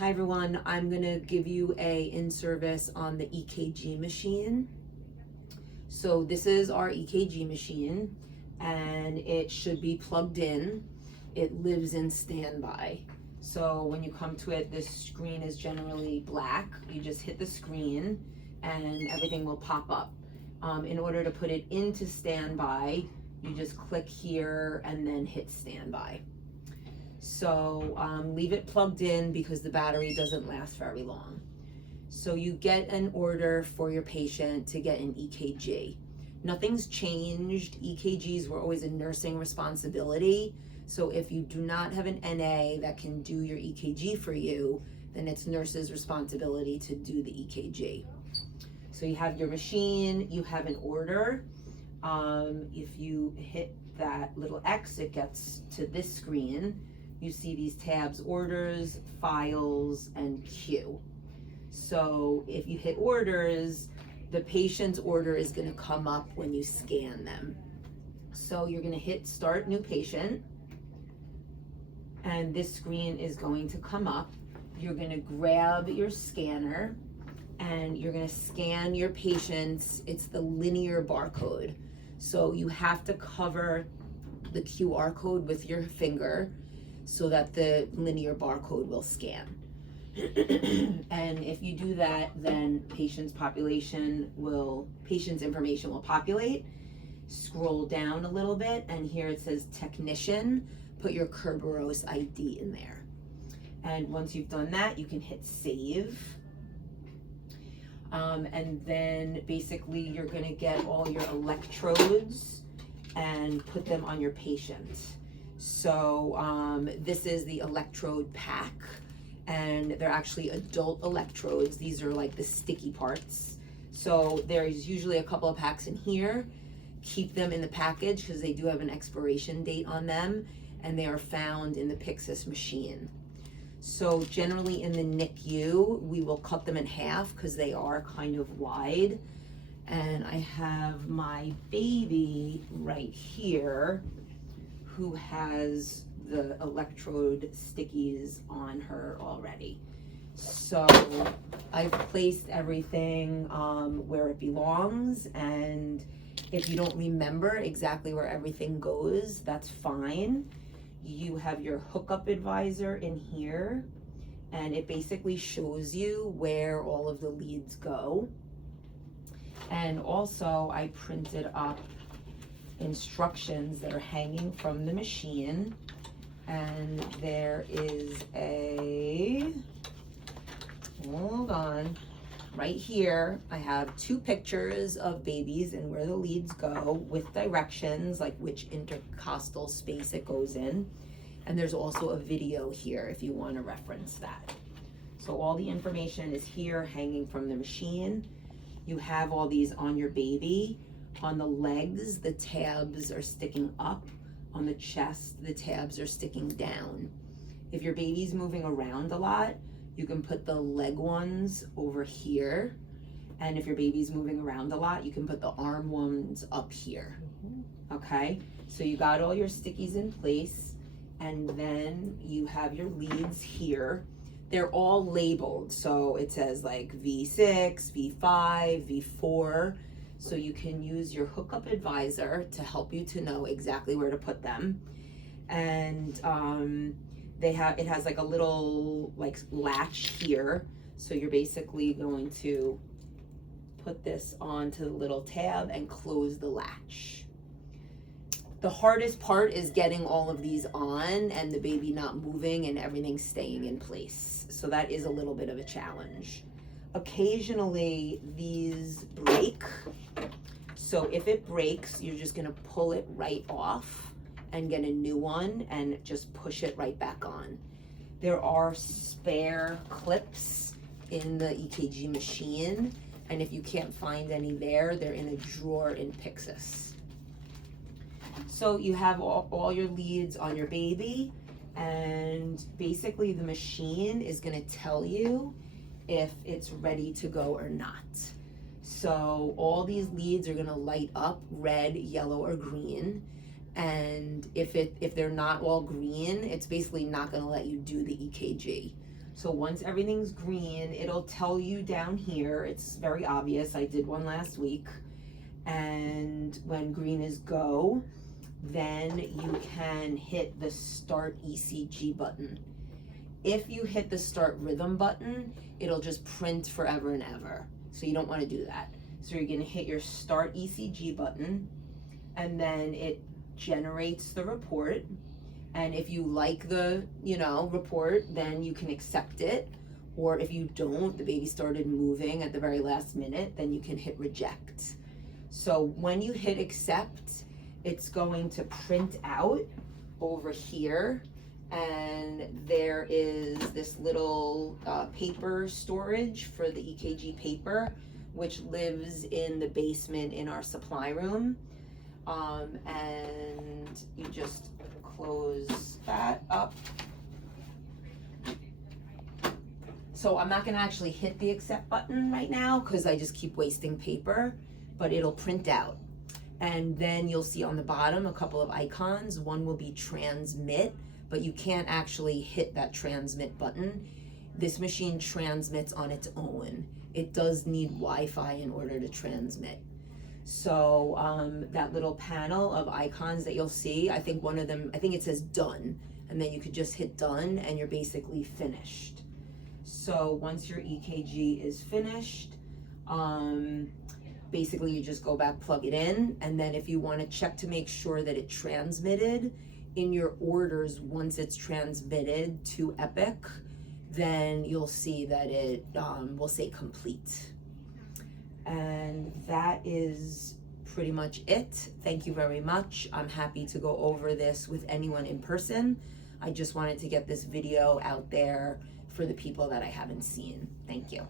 Hi everyone, I'm gonna give you a in-service on the EKG machine. So this is our EKG machine and it should be plugged in. It lives in standby. So when you come to it, this screen is generally black. You just hit the screen and everything will pop up. In order to put it into standby, you just click here and then hit standby. So leave it plugged in because the battery doesn't last very long. So you get an order for your patient to get an EKG. Nothing's changed. EKGs were always a nursing responsibility. So if you do not have an NA that can do your EKG for you, then it's nurse's responsibility to do the EKG. So you have your machine, you have an order. If you hit that little X, it gets to this screen. You see these tabs: orders, files, and queue. So if you hit orders, the patient's order is going to come up when you scan them. So you're going to hit start new patient, and this screen is going to come up. You're going to grab your scanner and you're going to scan your patients. It's the linear barcode. So you have to cover the QR code with your finger so that the linear barcode will scan. And if you do that, then patient's information will populate. Scroll down a little bit and here it says technician. Put your Kerberos ID in there. And once you've done that, you can hit save. And then basically you're gonna get all your electrodes and put them on your patient. So this is the electrode pack, and they're actually adult electrodes. These are like the sticky parts. So there's usually a couple of packs in here. Keep them in the package because they do have an expiration date on them, and they are found in the Pyxis machine. So generally in the NICU, we will cut them in half because they are kind of wide. And I have my baby right here who has the electrode stickies on her already. So I've placed everything where it belongs, and if you don't remember exactly where everything goes, that's fine. You have your hookup advisor in here, and it basically shows you where all of the leads go. And also I printed up instructions that are hanging from the machine, and there is hold on, right here I have 2 pictures of babies and where the leads go with directions like which intercostal space it goes in, and there's also a video here if you want to reference that. So all the information is here hanging from the machine. You have all these on your baby. On the legs, the tabs are sticking up. On the chest, the tabs are sticking down. If your baby's moving around a lot, you can put the leg ones over here. And if your baby's moving around a lot, you can put the arm ones up here. Okay, so you got all your stickies in place, and then you have your leads here. They're all labeled, so it says like V6, V5, V4. So you can use your hookup advisor to help you to know exactly where to put them. And it has like a little like latch here. So you're basically going to put this onto the little tab and close the latch. The hardest part is getting all of these on and the baby not moving and everything staying in place. So that is a little bit of a challenge. Occasionally these break. So if it breaks, you're just gonna pull it right off and get a new one and just push it right back on. There are spare clips in the EKG machine, and if you can't find any there, they're in a drawer in Pyxis. So you have all your leads on your baby, and basically the machine is gonna tell you if it's ready to go or not. So all these leads are gonna light up red, yellow, or green. And if they're not all green, it's basically not gonna let you do the EKG. So once everything's green, it'll tell you down here. It's very obvious. I did one last week. And when green is go, then you can hit the start ECG button. If you hit the start rhythm button, it'll just print forever and ever. So you don't want to do that. So you're going to hit your start ECG button, and then it generates the report. And if you like the, report, then you can accept it. Or if you don't, the baby started moving at the very last minute, then you can hit reject. So when you hit accept, it's going to print out over here. And there is this little paper storage for the EKG paper, which lives in the basement in our supply room. And you just close that up. So I'm not gonna actually hit the accept button right now because I just keep wasting paper, but it'll print out. And then you'll see on the bottom a couple of icons. One will be transmit, but you can't actually hit that transmit button. This machine transmits on its own. It does need Wi-Fi in order to transmit. So that little panel of icons that you'll see, I think it says done, and then you could just hit done and you're basically finished. So once your EKG is finished, basically you just go back, plug it in, and then if you want to check to make sure that it transmitted in your orders, once it's transmitted to Epic, then you'll see that it will say complete. And that is pretty much it. Thank you very much. I'm happy to go over this with anyone in person. I just wanted to get this video out there for the people that I haven't seen. Thank you.